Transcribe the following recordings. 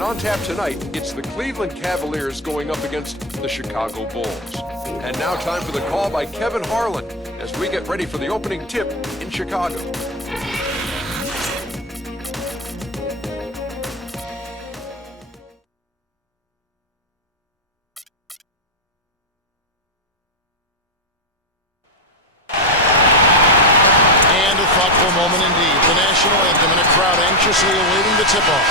And on tap tonight, it's the Cleveland Cavaliers going up against the Chicago Bulls. And now time for the call by Kevin Harlan as we get ready for the opening tip in Chicago. Moment indeed. The national anthem and a crowd anxiously awaiting the tip-off.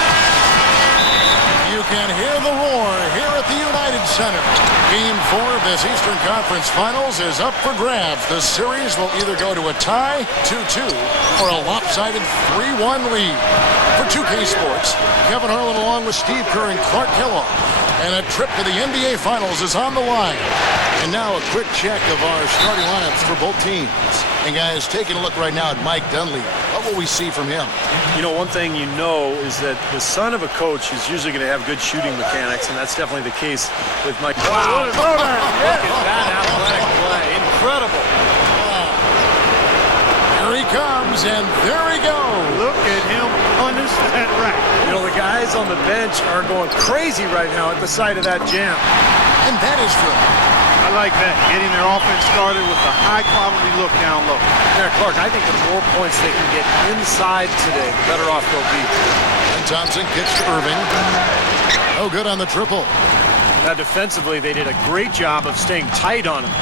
You can hear the roar here at the United Center. Game 4 of this Eastern Conference Finals is up for grabs. The series will either go to a tie, 2-2, or a lopsided 3-1 lead. For 2K Sports, Kevin Harlan along with Steve Kerr and Clark Kellogg. And a trip to the NBA Finals is on the line. And now a quick check of our starting lineups for both teams. And guys, taking a look right now at Mike Dunleavy. What will we see from him? You know, one thing you know is that the son of a coach is usually going to have good shooting mechanics, and that's definitely the case with Mike. Wow, what a throwdown. Look at that athletic play. Incredible. There he comes, and there he goes. Look at him punish that rack. You know, the guys on the bench are going crazy right now at the sight of that jam. And that is good. I like that, getting their offense started with a high-quality look down low. Yeah, Clark, I think the more points they can get inside today, the better off they'll be. And Thompson kicks to Irving. Oh, good on the triple. Now, defensively, they did a great job of staying tight on him.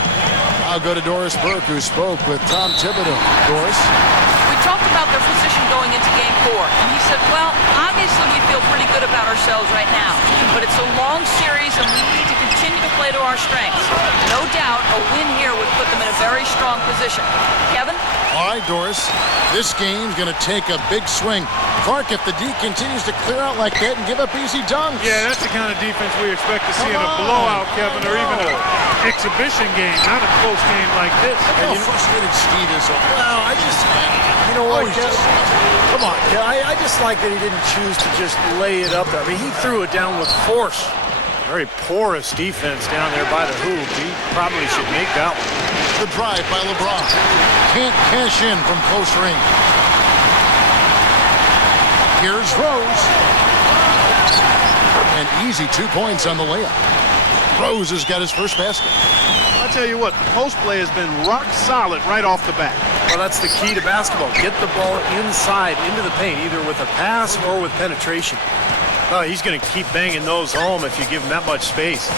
I'll go to Doris Burke, who spoke with Tom Thibodeau. Doris? We talked about their position going into Game 4, and he said, well, obviously we feel pretty good about ourselves right now, but it's a long series, and we need to continue to play to our strengths. No doubt a win here would put them in a very strong position. Kevin? All right, Doris. This game's going to take a big swing. Clark, if the D continues to clear out like that and give up easy dunks. Yeah, that's the kind of defense we expect to see in a blowout, Kevin, or even an exhibition game, not a close game like this. How frustrated Steve is. Well, you know what, come on, I just like that he didn't choose to just lay it up there. I mean, he threw it down with force. Very porous defense down there by the hoop. He probably should make that one. The drive by LeBron. Can't cash in from close range. Here's Rose. An easy 2 points on the layup. Rose has got his first basket. I tell you what, post play has been rock solid right off the bat. Well, that's the key to basketball. Get the ball inside, into the paint, either with a pass or with penetration. Oh, he's going to keep banging those home if you give him that much space.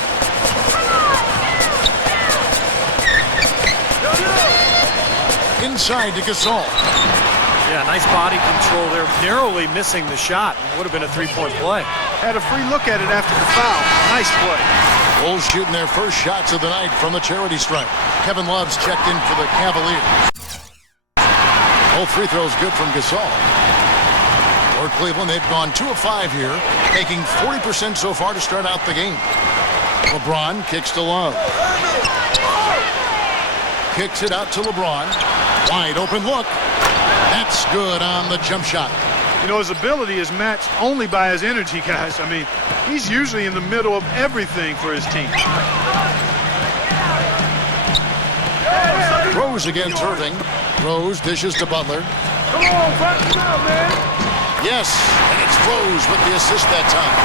Inside to Gasol. Yeah, nice body control there. Narrowly missing the shot. Would have been a three-point play. Had a free look at it after the foul. Nice play. Bulls shooting their first shots of the night from the charity stripe. Kevin Love's checked in for the Cavaliers. Both free throws good from Gasol. For Cleveland, they've gone 2 of 5 here, making 40% so far to start out the game. LeBron kicks to Love. Kicks it out to LeBron. Wide open look. That's good on the jump shot. You know, his ability is matched only by his energy, guys. I mean, he's usually in the middle of everything for his team. Rose against Irving. Rose dishes to Butler. Come on, practice out, man. Yes, and it's Rose with the assist that time.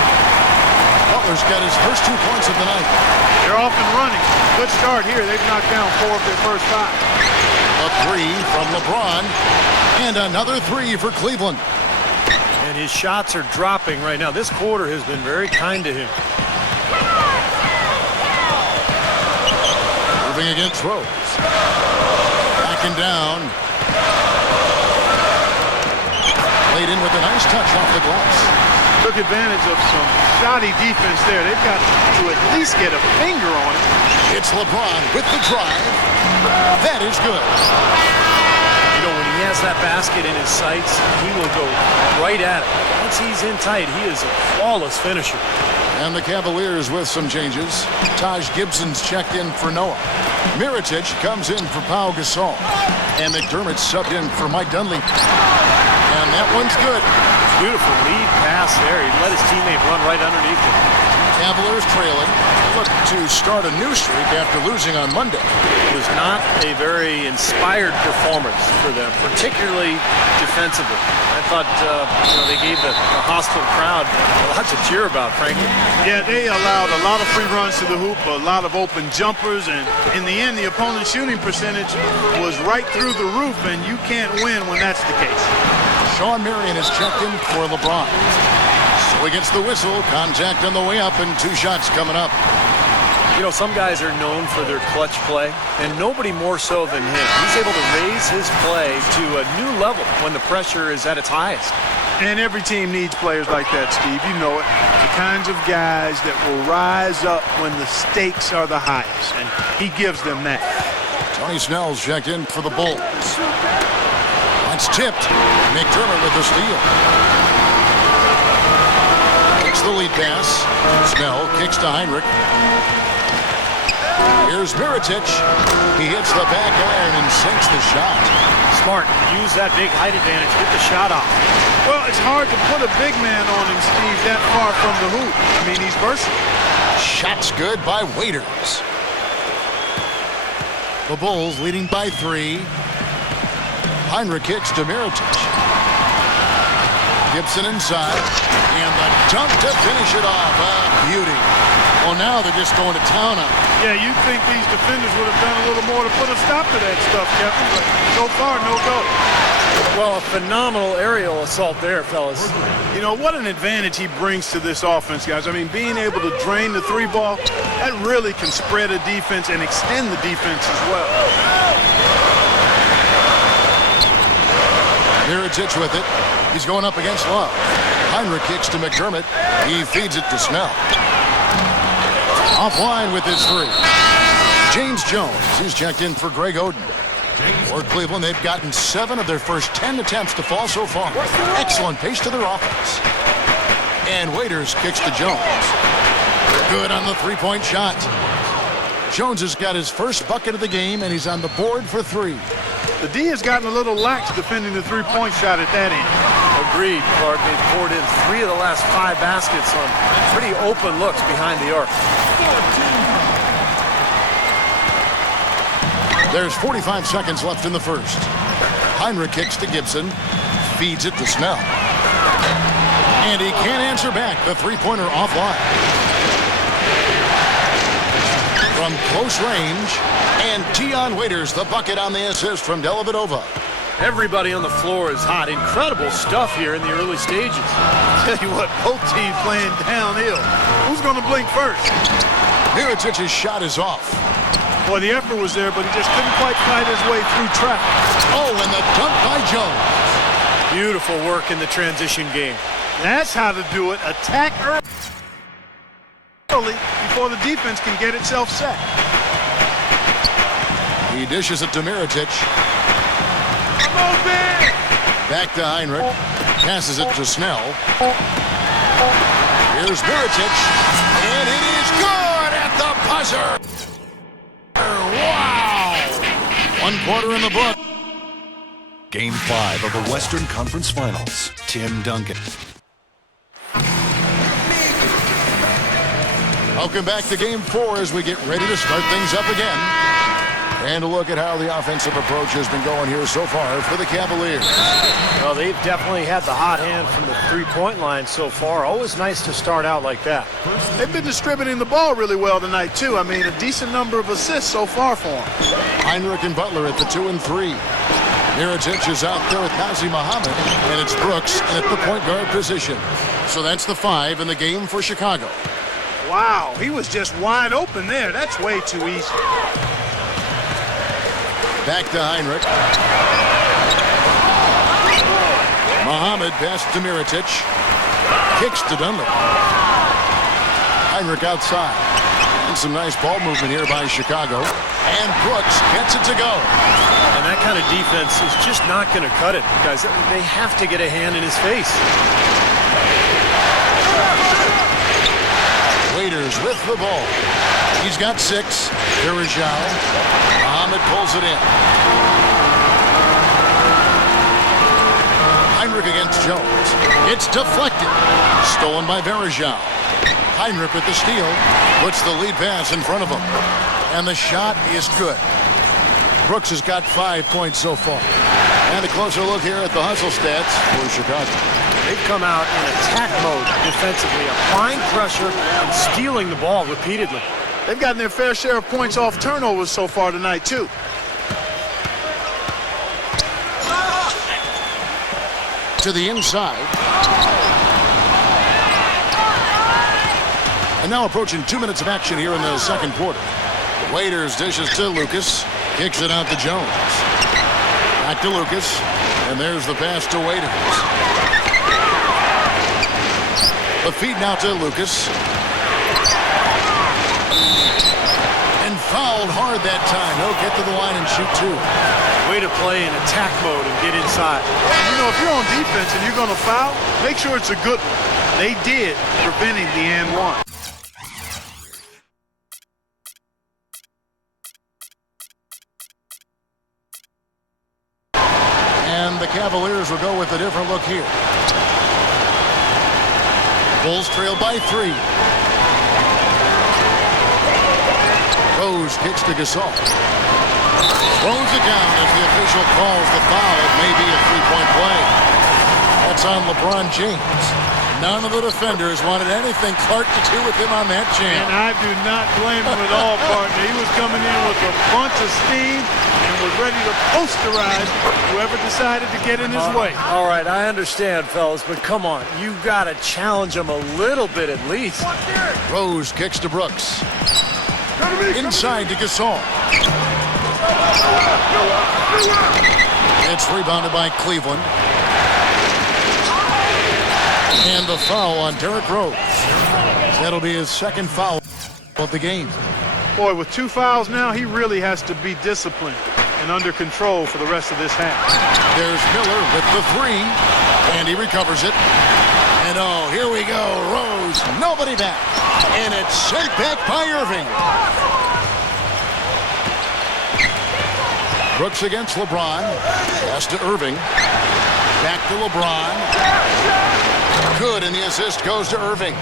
Butler's got his first 2 points of the night. They're off and running. Good start here. They've knocked down 4 of their first 5. A 3 from LeBron, and another 3 for Cleveland. And his shots are dropping right now. This quarter has been very kind to him. Irving against Rose. Backing down. Laid in with a nice touch off the glass. Took advantage of some shoddy defense there. They've got to at least get a finger on it. It's LeBron with the drive. That is good. You know, when he has that basket in his sights, he will go right at it. Once he's in tight, he is a flawless finisher. And the Cavaliers with some changes. Taj Gibson's checked in for Noah. Mirotic comes in for Pau Gasol. And McDermott subbed in for Mike Dunleavy. And that one's good. Beautiful lead pass there. He let his teammate run right underneath him. Cavaliers trailing. Look to start a new streak after losing on Monday. It was not a very inspired performance for them, particularly defensively. I thought they gave the hostile crowd a lot to cheer about, frankly. Yeah, they allowed a lot of free runs to the hoop, a lot of open jumpers, and in the end, the opponent's shooting percentage was right through the roof, and you can't win when that's the case. Sean Marion is checked in for LeBron. So he gets the whistle, contact on the way up, and 2 shots coming up. You know, some guys are known for their clutch play, and nobody more so than him. He's able to raise his play to a new level when the pressure is at its highest. And every team needs players like that, Steve. You know it. The kinds of guys that will rise up when the stakes are the highest, and he gives them that. Tony Snell's checked in for the Bulls. That's tipped. McDermott with the steal. Kicks the lead pass. Snell kicks to Heinrich. Here's Mirotic. He hits the back iron and sinks the shot. Smart. Use that big height advantage. Get the shot off. Well, it's hard to put a big man on him, Steve, that far from the hoop. I mean, he's versatile. Shot's good by Waiters. The Bulls leading by 3. Heinrich kicks to Mirotic. Gibson inside. And the dunk to finish it off. Beauty. Well, now they're just going to town on it. Yeah, you'd think these defenders would have done a little more to put a stop to that stuff, Captain, but so far, no go. Well, a phenomenal aerial assault there, fellas. You know, what an advantage he brings to this offense, guys. I mean, being able to drain the 3 ball, that really can spread a defense and extend the defense as well. Mirotic with it. He's going up against Love. Heinrich kicks to McDermott. He feeds it to Snell. Offline with his 3. James Jones, he's checked in for Greg Oden. For Cleveland, they've gotten 7 of their first 10 attempts to fall so far. Excellent pace to their offense. And Waiters kicks to Jones. Good on the 3-point shot. Jones has got his first bucket of the game, and he's on the board for 3. The D has gotten a little lax defending the 3-point shot at that end. Agreed, Clark. They've poured in 3 of the last 5 baskets on pretty open looks behind the arc. There's 45 seconds left in the first. Heinrich kicks to Gibson. Feeds it to Snell. And he can't answer back. The 3-pointer offline. From close range. And Dion Waiters, the bucket on the assist from Dellavedova. Everybody on the floor is hot. Incredible stuff here in the early stages. Tell you what, both teams playing downhill. Who's going to blink first? Mirotic's shot is off. Boy, the effort was there, but he just couldn't quite fight his way through traffic. Oh, and the dunk by Jones. Beautiful work in the transition game. That's how to do it. Attack early before the defense can get itself set. He dishes it to Mirotic. Back to Heinrich. Passes it to Snell. Here's Mirotic. And it is good at the buzzer. Wow! 1 quarter in the book. Game 5 of the Western Conference Finals. Tim Duncan. Welcome back to Game 4 as we get ready to start things up again. And a look at how the offensive approach has been going here so far for the Cavaliers. Well, they've definitely had the hot hand from the 3-point line so far. Always nice to start out like that. They've been distributing the ball really well tonight, too. I mean, a decent number of assists so far for them. Heinrich and Butler at the 2 and 3. Mirotic is out there with Nazir Muhammad, and it's Brooks at the point guard position. So that's the 5 in the game for Chicago. Wow, he was just wide open there. That's way too easy. Back to Heinrich. Muhammad passed to Mirotic. Kicks to Dunlap. Heinrich outside. And some nice ball movement here by Chicago. And Brooks gets it to go. And that kind of defense is just not going to cut it, guys. They have to get a hand in his face. Waiters with the ball. He's got 6. Here is Zhao. Muhammad pulls it in. Heinrich against Jones. It's deflected. Stolen by Verajao. Heinrich with the steal. Puts the lead pass in front of him. And the shot is good. Brooks has got 5 points so far. And a closer look here at the hustle stats for Chicago. They've come out in attack mode defensively, applying pressure and stealing the ball repeatedly. They've gotten their fair share of points off turnovers so far tonight, too. To the inside. And now approaching 2 minutes of action here in the second quarter. Waiters dishes to Lucas. Kicks it out to Jones. Back to Lucas. And there's the pass to Waiters. The feed now to Lucas. And fouled hard that time. He'll get to the line and shoot 2. Way to play in attack mode and get inside. You know, if you're on defense and you're going to foul, make sure it's a good one. They did, preventing the and one. And the Cavaliers will go with a different look here. Bulls trail by 3. Rose kicks to Gasol. Throws it down as the official calls the foul. It may be a three-point play. That's on LeBron James. None of the defenders wanted anything Clark to do with him on that jam. And I do not blame him at all, partner. He was coming in with a bunch of steam and was ready to posterize whoever decided to get in his way. All right, I understand, fellas, but come on. You got to challenge him a little bit at least. Rose kicks to Brooks. Inside to Gasol. It's rebounded by Cleveland. And the foul on Derrick Rose. That'll be his second foul of the game. Boy, with 2 fouls now, he really has to be disciplined and under control for the rest of this half. There's Miller with the 3, and he recovers it. And oh, here we go. Rose, nobody back. And it's sent back by Irving. Brooks against LeBron. Pass to Irving. Back to LeBron. Good, and the assist goes to Irving.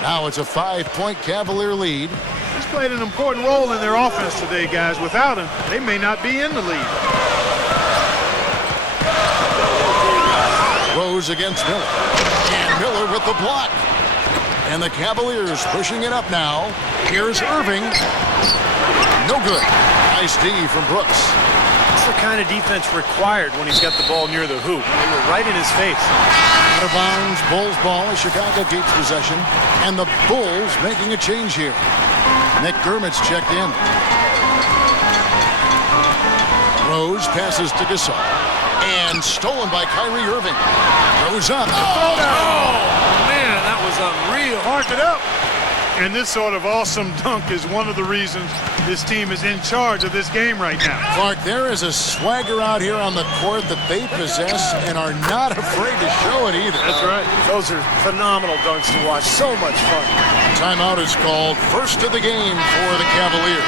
Now it's a 5-point Cavalier lead. He's played an important role in their offense today, guys. Without him, they may not be in the lead. Rose against Miller. And Miller with the block. And the Cavaliers pushing it up now. Here's Irving. No good. Nice D from Brooks. That's the kind of defense required when he's got the ball near the hoop. They were right in his face. Out of bounds, Bulls ball as Chicago keeps possession. And the Bulls making a change here. McDermott's checked in. Rose passes to Gasol. And stolen by Kyrie Irving. Rose up. Oh, man, that was unreal. Mark it up. And this sort of awesome dunk is one of the reasons this team is in charge of this game right now. Clark, there is a swagger out here on the court that they possess and are not afraid to show it either. That's right. Those are phenomenal dunks to watch. So much fun. Timeout is called. First of the game for the Cavaliers.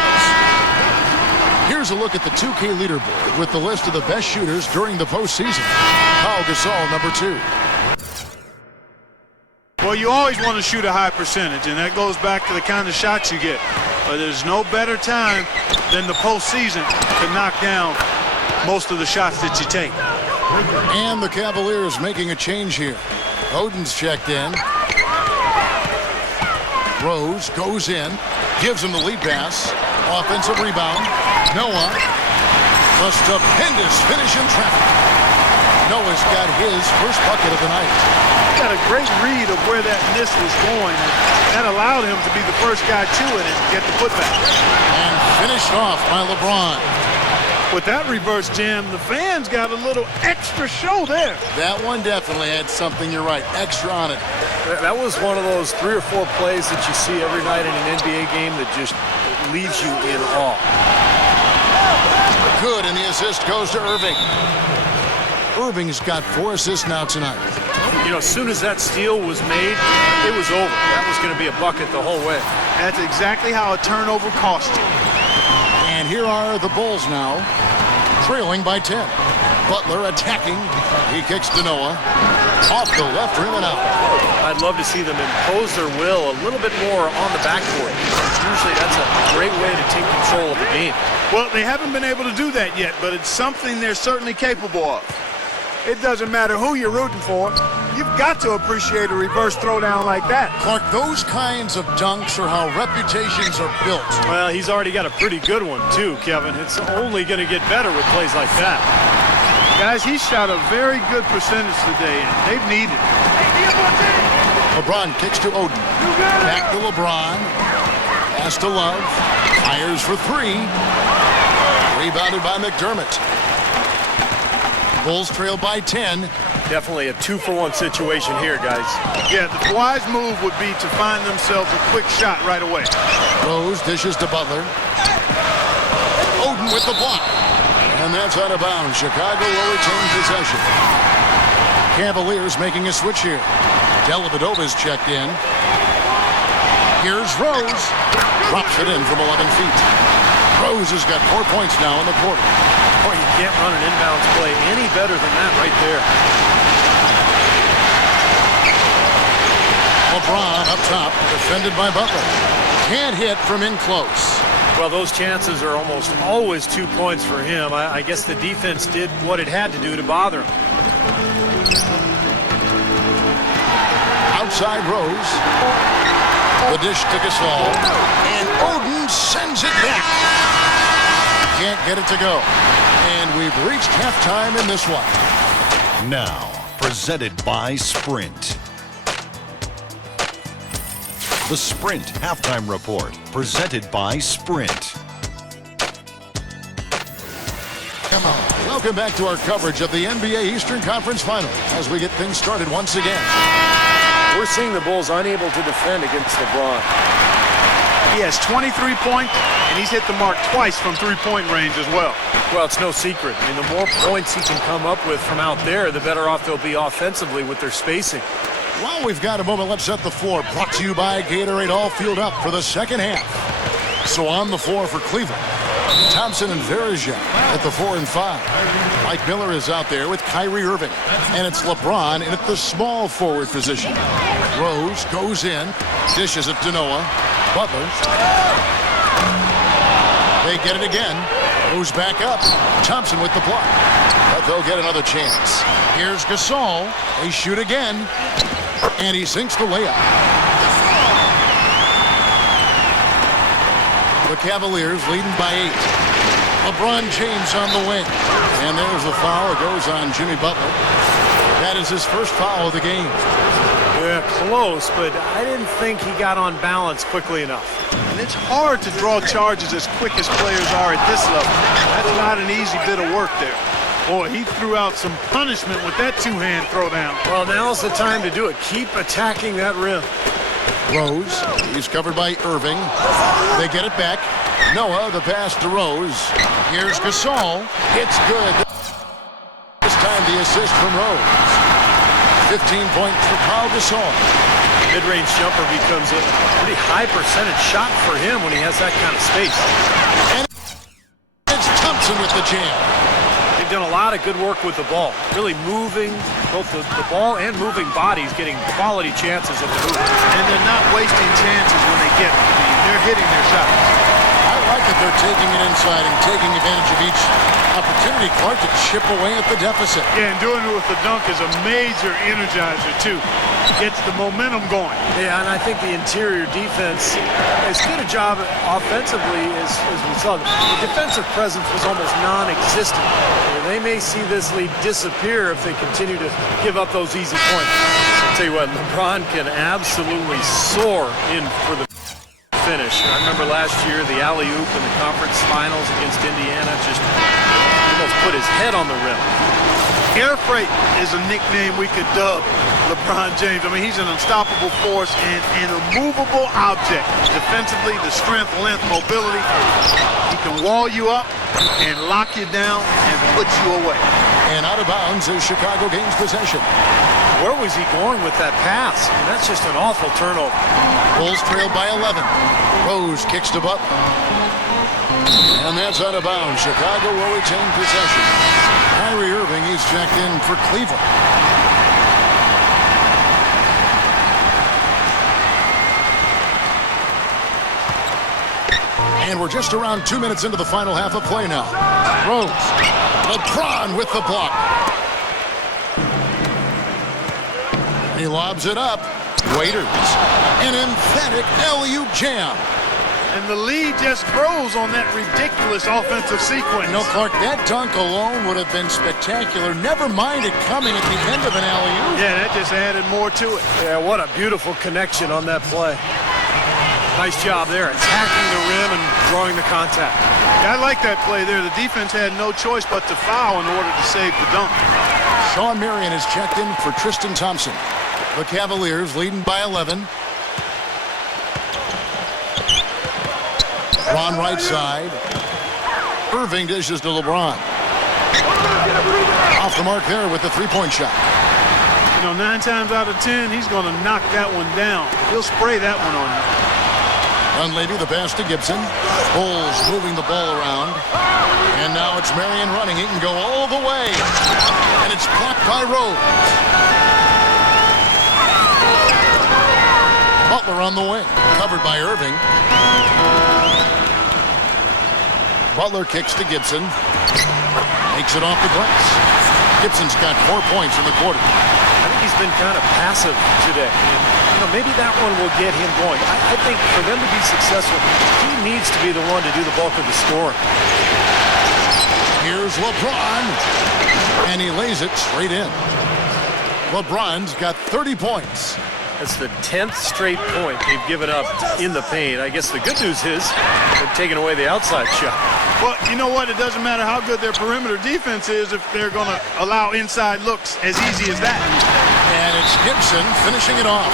Here's a look at the 2K leaderboard with the list of the best shooters during the postseason. Pau Gasol, number 2. Well, you always want to shoot a high percentage, and that goes back to the kind of shots you get. But there's no better time than the postseason to knock down most of the shots that you take. And the Cavaliers making a change here. Oden's checked in. Rose goes in, gives him the lead pass. Offensive rebound. Noah. A stupendous finish in traffic. Noah's got his first bucket of the night. Got a great read of where that miss was going. That allowed him to be the first guy to it and get the putback. And finished off by LeBron. With that reverse jam, the fans got a little extra show there. That one definitely had something, you're right, extra on it. That was one of those 3 or 4 plays that you see every night in an NBA game that just leaves you in awe. Good, and the assist goes to Irving. Irving's got 4 assists now tonight. You know, as soon as that steal was made, it was over. That was going to be a bucket the whole way. That's exactly how a turnover cost you. And here are the Bulls now. trailing by 10. Butler attacking. He kicks to Noah. Off the left rim and out. I'd love to see them impose their will a little bit more on the backcourt. Usually that's a great way to take control of the game. Well, they haven't been able to do that yet, but it's something they're certainly capable of. It doesn't matter who you're rooting for. You've got to appreciate a reverse throwdown like that. Clark, those kinds of dunks are how reputations are built. Well, he's already got a pretty good one, too, Kevin. It's only going to get better with plays like that. Guys, he shot a very good percentage today, and they've needed it. LeBron kicks to Oden. Back to LeBron. Pass to Love. Fires for three. Rebounded by McDermott. Bulls trail by 10. Definitely a 2-for-1 situation here, guys. Yeah, the wise move would be to find themselves a quick shot right away. Rose dishes to Butler. Oden with the block. And that's out of bounds. Chicago will retain possession. Cavaliers making a switch here. Dellavedova's checked in. Here's Rose. Drops it in from 11 feet. Rose has got 4 points now in the quarter. Boy, you can't run an inbounds play any better than that right there. LeBron up top, defended by Butler. Can't hit from in close. Well, those chances are almost always 2 points for him. I guess the defense did what it had to do to bother him. Outside Rose. The dish to Gasol. And Oden sends it back. Can't get it to go. And we've reached halftime in this one. Now, presented by Sprint. The Sprint Halftime Report, presented by Sprint. Come on. Welcome back to our coverage of the NBA Eastern Conference Final as we get things started once again. We're seeing the Bulls unable to defend against LeBron. He has 23 points, and he's hit the mark twice from three-point range as well. Well, it's no secret. I mean, the more points he can come up with from out there, the better off they'll be offensively with their spacing. While we've got a moment, let's set the floor. Brought to you by Gatorade, all fueled up for the second half. So on the floor for Cleveland, Thompson and Verija at the 4 and 5. Mike Miller is out there with Kyrie Irving. And it's LeBron in at the small forward position. Rose goes in, dishes it to Noah. Butler. They get it again. Goes back up. Thompson with the block. But they'll get another chance. Here's Gasol. They shoot again. And he sinks the layup. The Cavaliers leading by 8. LeBron James on the wing. And there's the foul. It goes on Jimmy Butler. That is his first foul of the game. Yeah, close, but I didn't think he got on balance quickly enough. And it's hard to draw charges as quick as players are at this level. That's not an easy bit of work there. Boy, he threw out some punishment with that two-hand throwdown. Well, now's the time to do it. Keep attacking that rim. Rose, he's covered by Irving. They get it back. Noah, the pass to Rose. Here's Gasol. It's good. This time the assist from Rose. 15 points for Paul Gasol. Mid-range jumper becomes a pretty high percentage shot for him when he has that kind of space. And it's Thompson with the jam. They've done a lot of good work with the ball. Really moving both the ball and moving bodies, getting quality chances at the hoop. And they're not wasting chances when they get them. They're hitting their shots. I like that they're taking it inside and taking advantage of each opportunity, Clark, to chip away at the deficit. Yeah, and doing it with the dunk is a major energizer, too. Gets the momentum going. Yeah, and I think the interior defense, as good a job offensively as we saw. The defensive presence was almost non-existent. They may see this lead disappear if they continue to give up those easy points. I'll tell you what, LeBron can absolutely soar in for the finish. I remember last year the alley-oop in the conference finals against Indiana, just almost put his head on the rim. Air freight is a nickname we could dub LeBron James. I mean, he's an unstoppable force and an immovable object. Defensively, the strength, length, mobility. He can wall you up and lock you down and put you away. And out of bounds as Chicago gains possession. Where was he going with that pass? I mean, that's just an awful turnover. Bulls trailed by 11. Rose kicks to Butler. And that's out of bounds. Chicago will retain possession. Kyrie Irving, he's checked in for Cleveland. And we're just around 2 minutes into the final half of play now. Rose. LeBron with the block. He lobs it up. Waiters. An emphatic alley-oop jam. And the lead just grows on that ridiculous offensive sequence. You know, Clark, that dunk alone would have been spectacular. Never mind it coming at the end of an alley-oop. Yeah, that just added more to it. Yeah, what a beautiful connection on that play. Nice job there, attacking the rim and drawing the contact. Yeah, I like that play there. The defense had no choice but to foul in order to save the dunk. Sean Marion is checked in for Tristan Thompson. The Cavaliers leading by 11. Ron right side. Irving dishes to LeBron. Off the mark there with the three-point shot. You know, 9 times out of 10, he's going to knock that one down. He'll spray that one on you. Dunleavy, the pass to Gibson. Bulls moving the ball around. And now it's Marion running. He can go all the way. And it's blocked by Rose. Butler on the wing. Covered by Irving. Butler kicks to Gibson. Makes it off the glass. Gibson's got 4 points in the quarter. I think he's been kind of passive today. And, you know, maybe that one will get him going. I think for them to be successful, he needs to be the one to do the bulk of the scoring. Here's LeBron. And he lays it straight in. LeBron's got 30 points. That's the 10th straight point they've given up in the paint. I guess the good news is they've taken away the outside shot. Well, you know what? It doesn't matter how good their perimeter defense is if they're going to allow inside looks as easy as that. And it's Gibson finishing it off.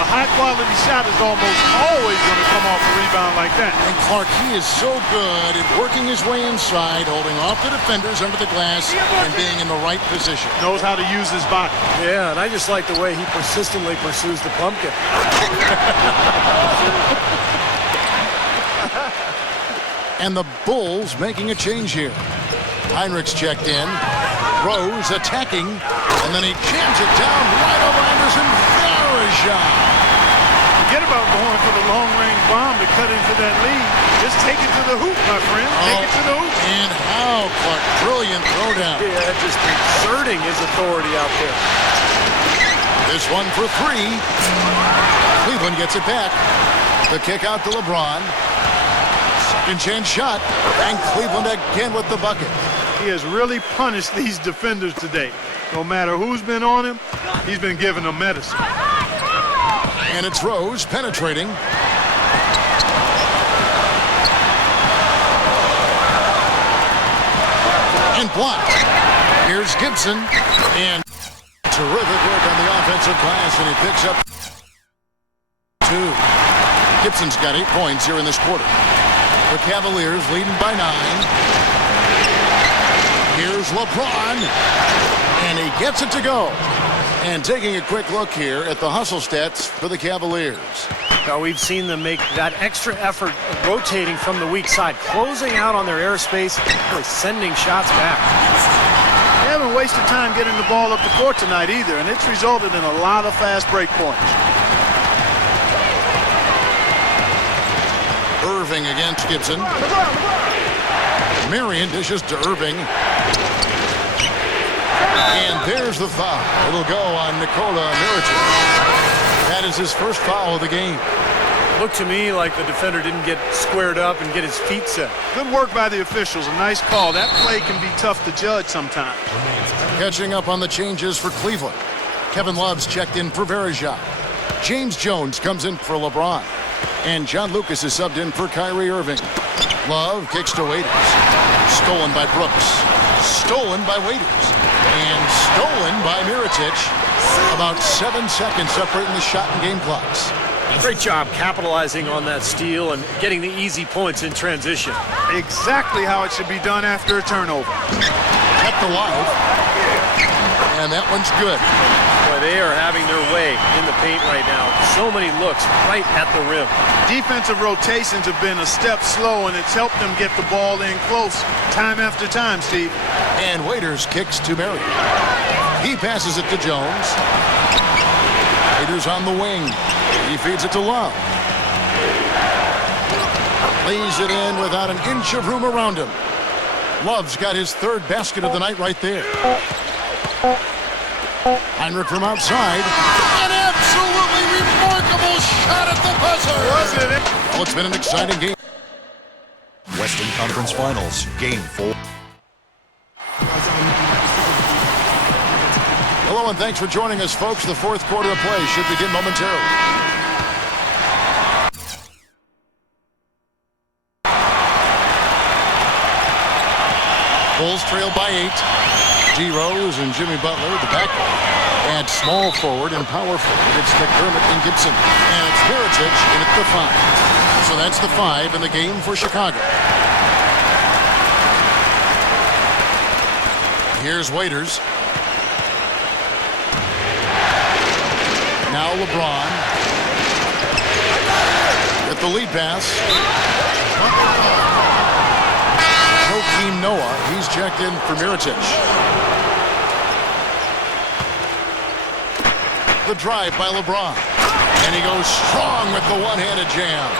A high-quality shot is almost always going to come off a rebound like that. And Clark, he is so good at working his way inside, holding off the defenders under the glass, and being in the right position. Knows how to use his body. Yeah, and I just like the way he persistently pursues the pumpkin. And the Bulls making a change here. Heinrich's checked in. Rose attacking. And then he jams it down right over Anderson. Varejao. Forget about going for the long-range bomb to cut into that lead. Just take it to the hoop, my friend. Take it to the hoop. And how, Clark. Brilliant throwdown. Yeah, just exerting his authority out there. This one for 3. Cleveland gets it back. The kick out to LeBron. Second chance shot. And Cleveland again with the bucket. He has really punished these defenders today. No matter who's been on him, he's been giving them medicine. And it's Rose penetrating. And blocked. Here's Gibson. And terrific work on the offensive glass, and he picks up 2. Gibson's got 8 points here in this quarter. The Cavaliers leading by 9. Here's LeBron. And he gets it to go. And taking a quick look here at the hustle stats for the Cavaliers. Now we've seen them make that extra effort rotating from the weak side, closing out on their airspace, really sending shots back. They haven't wasted time getting the ball up the court tonight either, and it's resulted in a lot of fast break points. Irving against Gibson. Marion dishes to Irving. And there's the foul. It'll go on Nikola Mirotic. That is his first foul of the game. Looked to me like the defender didn't get squared up and get his feet set. Good work by the officials. A nice call. That play can be tough to judge sometimes. Catching up on the changes for Cleveland. Kevin Love's checked in for Varejao. James Jones comes in for LeBron. And John Lucas is subbed in for Kyrie Irving. Love kicks to Waiters. Stolen by Brooks. Stolen by Waiters. And stolen by Mirotic. About 7 seconds separating the shot and game clocks. Great job capitalizing on that steal and getting the easy points in transition. Exactly how it should be done after a turnover. Kept alive. And that one's good. Boy, they are having their way in the paint right now. So many looks right at the rim. Defensive rotations have been a step slow, and it's helped them get the ball in close time after time, Steve. And Waiters kicks to Mary. He passes it to Jones. Waiters on the wing. He feeds it to Love. Lays it in without an inch of room around him. Love's got his third basket of the night right there. Heinrich from outside. An absolutely remarkable shot at the buzzer. Wasn't it? Well, it's been an exciting game. Western Conference Finals, Game 4. Hello and thanks for joining us, folks. The fourth quarter of play should begin momentarily. Bulls trail by 8. G. Rose and Jimmy Butler, the backcourt. And small forward and power forward. It's McDermott and Gibson. And it's Mirotic in at the 5. So that's the 5 in the game for Chicago. Here's Waiters. Now LeBron. With the lead pass. Joakim Noah. He's checked in for Mirotic. The drive by LeBron. And he goes strong with the one-handed jam.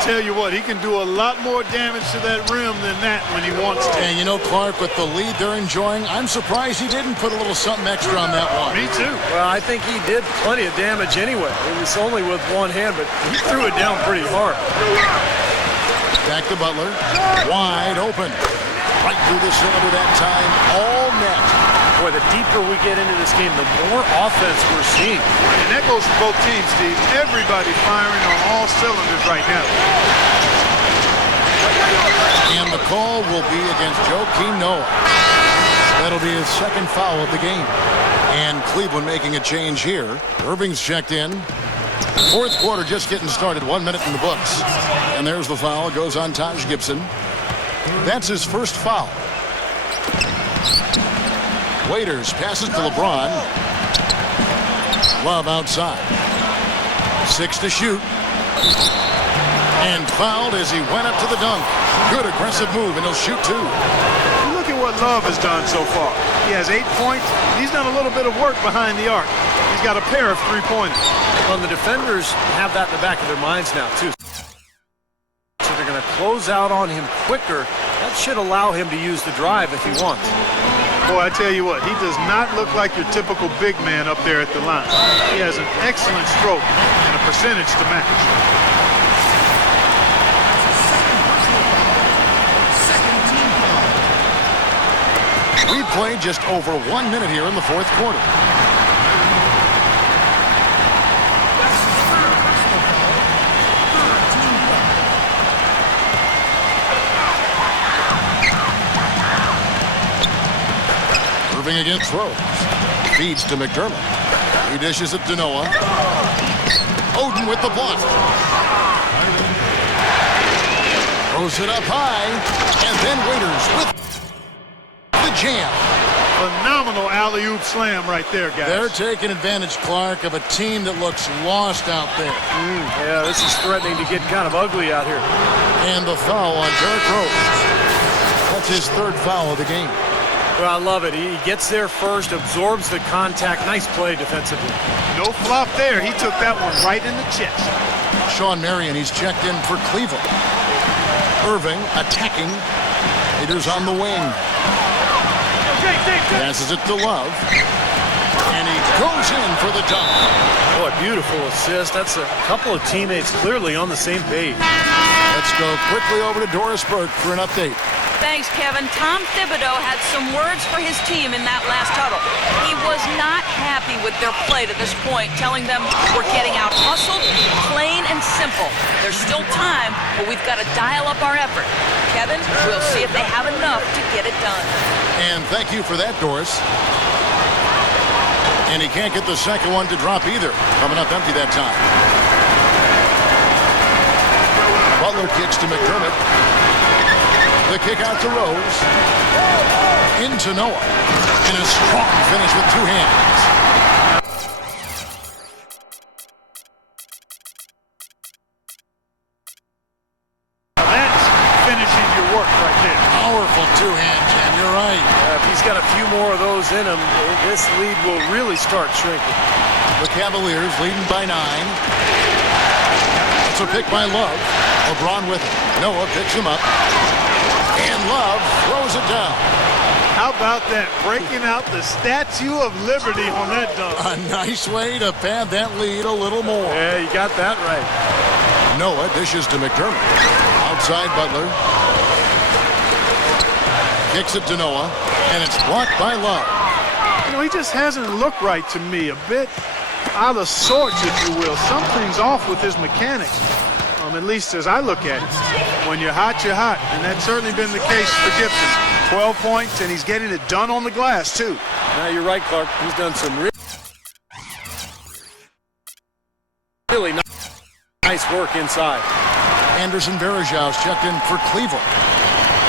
Tell you what, he can do a lot more damage to that rim than that when he wants to. And you know, Clark, with the lead they're enjoying, I'm surprised he didn't put a little something extra on that one. Me too. Well, I think he did plenty of damage anyway. It was only with one hand, but he threw it down pretty hard. Back to Butler. Wide open. Right through the cylinder that time. All net. Boy, the deeper we get into this game, the more offense we're seeing. And that goes for both teams, Steve. Everybody firing on all cylinders right now. And the call will be against Joakim Noah. That'll be his second foul of the game. And Cleveland making a change here. Irving's checked in. Fourth quarter just getting started. 1 minute in the books. And there's the foul. It goes on Taj Gibson. That's his first foul. Waiters passes to LeBron. Love outside. 6 to shoot. And fouled as he went up to the dunk. Good aggressive move, and he'll shoot 2. Look at what Love has done so far. He has 8 points. He's done a little bit of work behind the arc. He's got a pair of 3-pointers. Well, the defenders have that in the back of their minds now, too. So they're going to close out on him quicker. That should allow him to use the drive if he wants. Boy, I tell you what, he does not look like your typical big man up there at the line. He has an excellent stroke and a percentage to match. We played just over 1 minute here in the fourth quarter. Irving against Rose. Feeds to McDermott. He dishes it to Noah. Oden with the block. Throws it up high. And then Waiters with the jam. Phenomenal alley-oop slam right there, guys. They're taking advantage, Clark, of a team that looks lost out there. Yeah, this is threatening to get kind of ugly out here. And the foul on Derrick Rose. That's his third foul of the game. Well, I love it. He gets there first, absorbs the contact. Nice play defensively. No flop there. He took that one right in the chest. Sean Marion, he's checked in for Cleveland. Irving attacking. Waiters on the wing. Passes it to Love. And he goes in for the dunk. Boy, beautiful assist. That's a couple of teammates clearly on the same page. Let's go quickly over to Doris Burke for an update. Thanks, Kevin. Tom Thibodeau had some words for his team in that last huddle. He was not happy with their play to this point, telling them we're getting out hustled, plain and simple. There's still time, but we've got to dial up our effort. Kevin, we'll see if they have enough to get it done. And thank you for that, Doris. And he can't get the second one to drop either. Coming up empty that time. Butler kicks to McDermott. The kick out to Rose. Into Noah. In a strong finish with 2 hands. there. Powerful two-hand jam, you're right. If he's got a few more of those in him, this lead will really start shrinking. The Cavaliers leading by 9. It's a pick by Love. LeBron with it. Noah picks him up. And Love throws it down. How about that? Breaking out the Statue of Liberty on that dunk. A nice way to pad that lead a little more. Yeah, you got that right. Noah dishes to McDermott. Outside Butler. Kicks it to Noah. And it's blocked by Love. You know, he just hasn't looked right to me. A bit out of sorts, if you will. Something's off with his mechanics. At least as I look at it. When you're hot, you're hot. And that's certainly been the case for Gibson. 12 points, and he's getting it done on the glass, too. Now, you're right, Clark. He's done some really nice work inside. Anderson Varejão's checked in for Cleveland.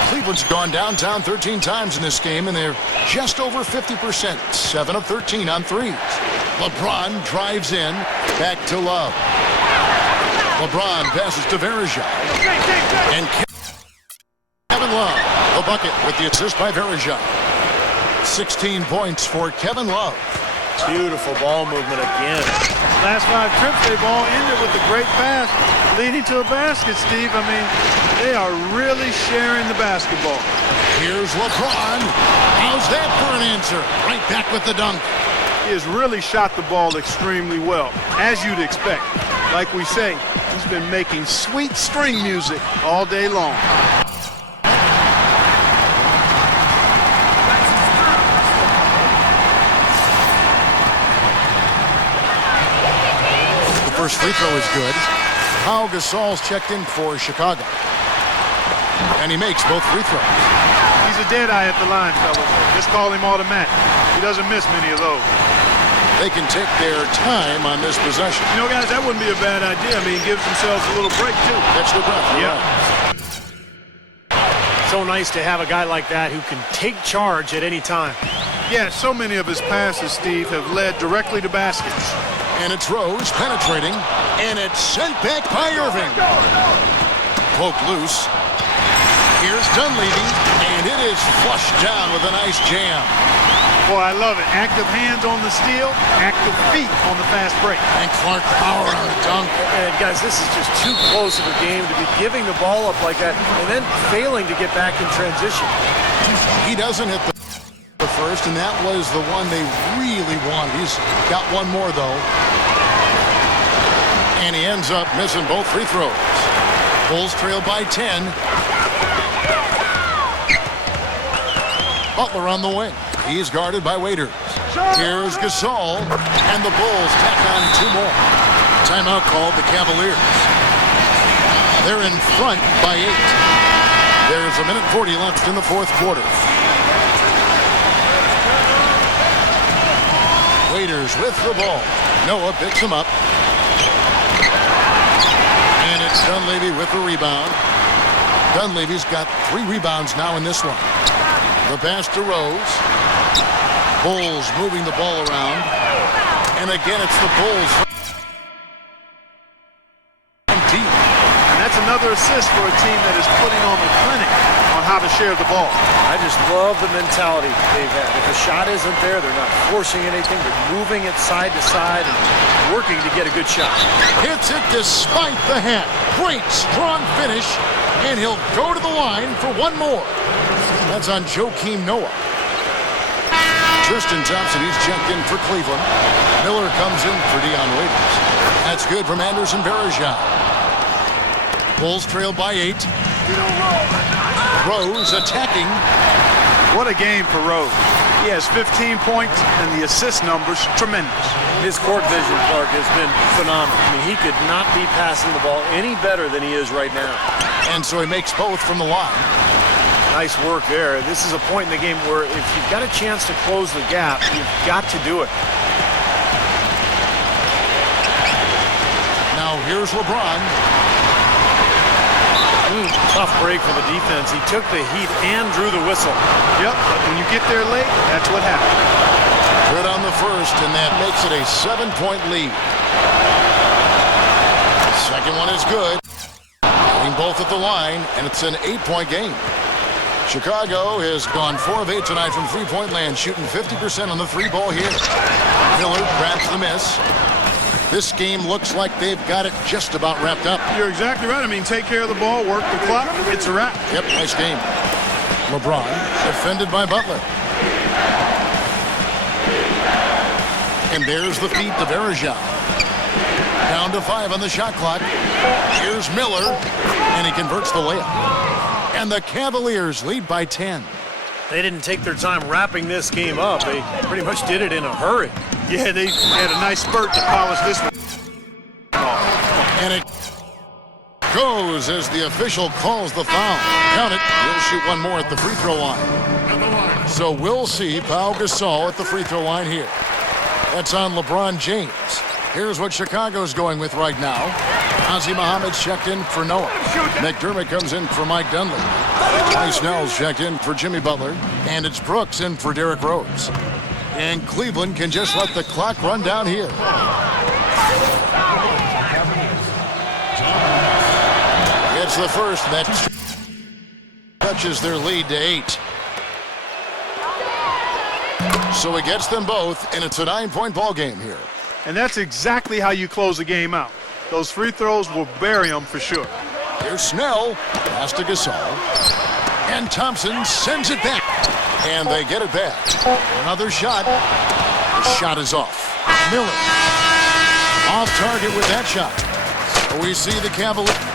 Cleveland's gone downtown 13 times in this game, and they're just over 50%. 7 of 13 on threes. LeBron drives in. Back to Love. LeBron passes to Varejão. And Kevin Love, the bucket with the assist by Varejão. 16 points for Kevin Love. Beautiful ball movement again. Last 5 trips, they've all ended with a great pass leading to a basket, Steve. I mean, they are really sharing the basketball. Here's LeBron. How's that for an answer? Right back with the dunk. He has really shot the ball extremely well, as you'd expect. Like we say, he's been making sweet string music all day long. The first free throw is good. Pau Gasol's checked in for Chicago. And he makes both free throws. He's a dead eye at the line, fellas. Just call him automatic. He doesn't miss many of those. They can take their time on this possession. You know, guys, that wouldn't be a bad idea. I mean, it gives themselves a little break, too. Catch the breath. Yeah. So nice to have a guy like that who can take charge at any time. Yeah, so many of his passes, Steve, have led directly to baskets. And it's Rose penetrating. And it's sent back by Irving. Poke loose. Here's Dunleavy. And it is flushed down with a nice jam. Boy, I love it. Active hands on the steal, active feet on the fast break. And Clark power on the dunk. And guys, this is just too close of a game to be giving the ball up like that and then failing to get back in transition. He doesn't hit the first, and that was the one they really wanted. He's got one more, though. And he ends up missing both free throws. Bulls trail by 10. Butler on the wing. He's guarded by Waiters. Here's Gasol, and the Bulls tack on 2 more. Timeout called the Cavaliers. They're in front by 8. There's a minute 40 left in the fourth quarter. Waiters with the ball. Noah picks him up. And it's Dunleavy with the rebound. Dunleavy's got 3 rebounds now in this one. The pass to Rose. Bulls moving the ball around. And again, it's the Bulls. Deep. And that's another assist for a team that is putting on the clinic on how to share the ball. I just love the mentality they've had. If a shot isn't there, they're not forcing anything. They're moving it side to side and working to get a good shot. Hits it despite the hat. Great, strong finish. And he'll go to the line for one more. That's on Joakim Noah. Tristan Thompson, he's checked in for Cleveland. Miller comes in for Dion Waiters. That's good from Anderson Varejão. Bulls trail by 8. Rose attacking. What a game for Rose. He has 15 points, and the assist numbers tremendous. His court vision, Clark, has been phenomenal. I mean, he could not be passing the ball any better than he is right now. And so he makes both from the line. Nice work there. This is a point in the game where if you've got a chance to close the gap, you've got to do it. Now here's LeBron. Tough break for the defense. He took the heat and drew the whistle. Yep, but when you get there late, that's what happens. Good on the first, and that makes it a 7-point lead. Second one is good. Hitting both at the line, and it's an 8-point game. Chicago has gone 4 of 8 tonight from three-point land, shooting 50% on the three-ball here. Miller grabs the miss. This game looks like they've got it just about wrapped up. You're exactly right. I mean, take care of the ball, work the clock, it's a wrap. Yep, nice game. LeBron defended by Butler. And there's the feet of Sergio. Down to 5 on the shot clock. Here's Miller, and he converts the layup. And the Cavaliers lead by 10. They didn't take their time wrapping this game up. They pretty much did it in a hurry. Yeah, they had a nice spurt to polish this one. And it goes as the official calls the foul. Count it. He'll shoot one more at the free throw line. So we'll see Pau Gasol at the free throw line here. That's on LeBron James. Here's what Chicago's going with right now. Ozzie Muhammad's checked in for Noah. McDermott comes in for Mike Dunley. Tony Snell's checked in for Jimmy Butler. And it's Brooks in for Derrick Rose. And Cleveland can just let the clock run down here. It's the first that touches their lead to 8. So it gets them both, and it's a 9-point ball game here. And that's exactly how you close a game out. Those free throws will bury them for sure. Here's Snell, pass to Gasol. And Thompson sends it back. And they get it back. Another shot. The shot is off. Miller off target with that shot. We see the Cavaliers.